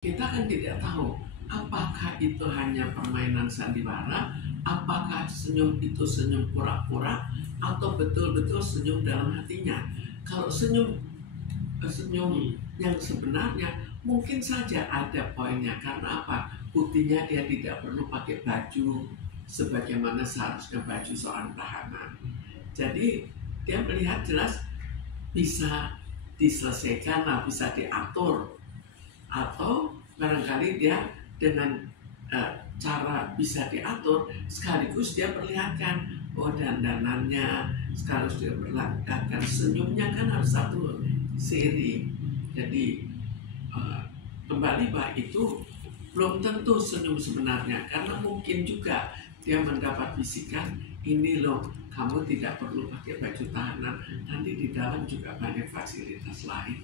Kita kan tidak tahu apakah itu hanya permainan sandiwara, apakah senyum itu senyum pura-pura, atau betul-betul senyum dalam hatinya. Kalau senyum yang sebenarnya mungkin saja ada poinnya. Karena apa? Buktinya dia tidak perlu pakai baju sebagaimana seharusnya baju seorang tahanan. Jadi dia melihat jelas bisa diselesaikan, bisa diatur, atau barangkali dia dengan cara bisa diatur sekaligus dia perlihatkan dandanannya, sekaligus dia perlihatkan senyumnya, kan harus satu seri. Jadi kembali bahwa itu belum tentu senyum sebenarnya, karena mungkin juga dia mendapat bisikan, ini loh kamu tidak perlu pakai baju tahanan, nanti di dalam juga banyak fasilitas lain.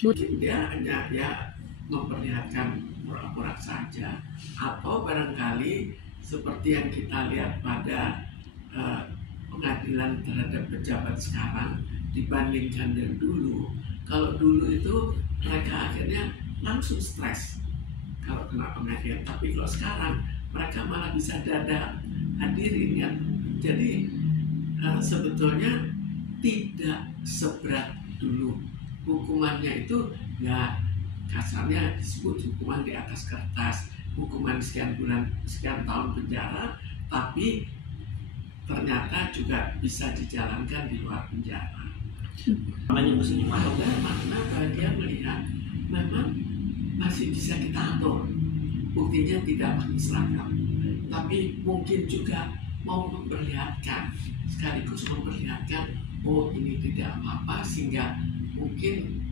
Mungkin dia hanya memperlihatkan pura-pura saja, atau barangkali seperti yang kita lihat pada pengadilan terhadap pejabat sekarang dibandingkan dengan dulu. Kalau dulu itu mereka akhirnya langsung stres kalau kena pengadilan, tapi kalau sekarang mereka malah bisa hadirin ya. Jadi sebetulnya tidak seberat dulu. Hukumannya itu ya kasarnya disebut hukuman di atas kertas, hukuman sekian bulan, sekian tahun penjara, tapi ternyata juga bisa dijalankan di luar penjara. Ada makna bagi yang melihat memang masih bisa kita atur, buktinya tidak pakai seragam, tapi mungkin juga mau memperlihatkan, sekaligus memperlihatkan ini tidak apa-apa, sehingga mungkin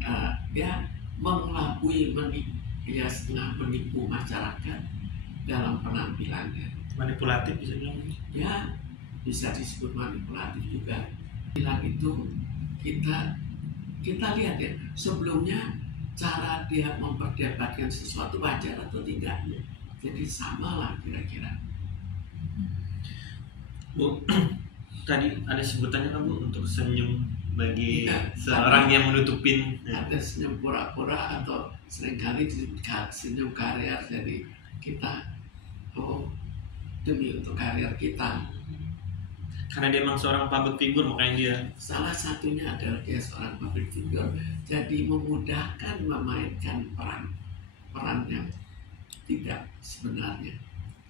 dia mengelabui, setengah menipu masyarakat dalam penampilannya. Manipulatif bisa bilang? Ya, bisa disebut manipulatif juga. Bilang itu kita lihat ya, sebelumnya cara dia memperdebatkan sesuatu wajar atau tidak. Jadi sama lah kira-kira. Bu, tadi ada sebutannya kan Bu untuk senyum bagi seorang yang menutupin. Ada senyum pura-pura atau seringkali senyum karier dari kita. Demi untuk karier kita. Karena dia memang seorang public figure, makanya dia. Salah satunya adalah dia seorang public figure, jadi memudahkan memainkan peran yang tidak sebenarnya.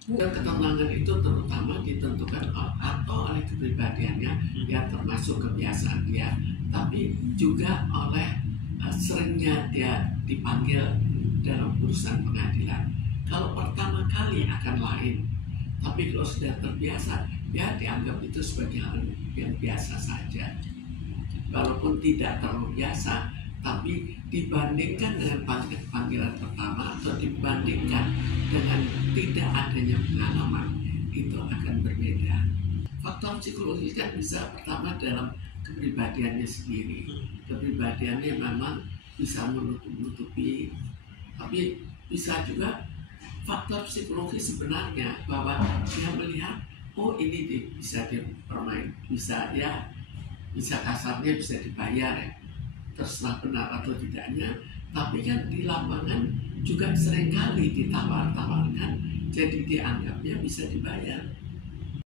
Dan ketenangan itu terutama ditentukan atau oleh kepribadiannya, ya termasuk kebiasaan dia, tapi juga oleh seringnya dia dipanggil dalam urusan pengadilan. Kalau pertama kali akan lain, tapi kalau sudah terbiasa, ya dianggap itu sebagai hal yang biasa saja. Walaupun tidak terlalu biasa, tapi dibandingkan dengan panggilan pertama atau dibandingkan dengan tidak adanya pengalaman, itu akan berbeda. Faktor psikologis kan bisa pertama dalam kepribadiannya sendiri. Kepribadiannya memang bisa menutupi, tapi bisa juga faktor psikologis sebenarnya, bahwa dia melihat ini bisa dia bermain, bisa kasarnya bisa dibayar ya, terserah benar atau tidaknya. Tapi kan di lapangan juga seringkali ditawar-tawarkan, jadi dianggapnya bisa dibayar.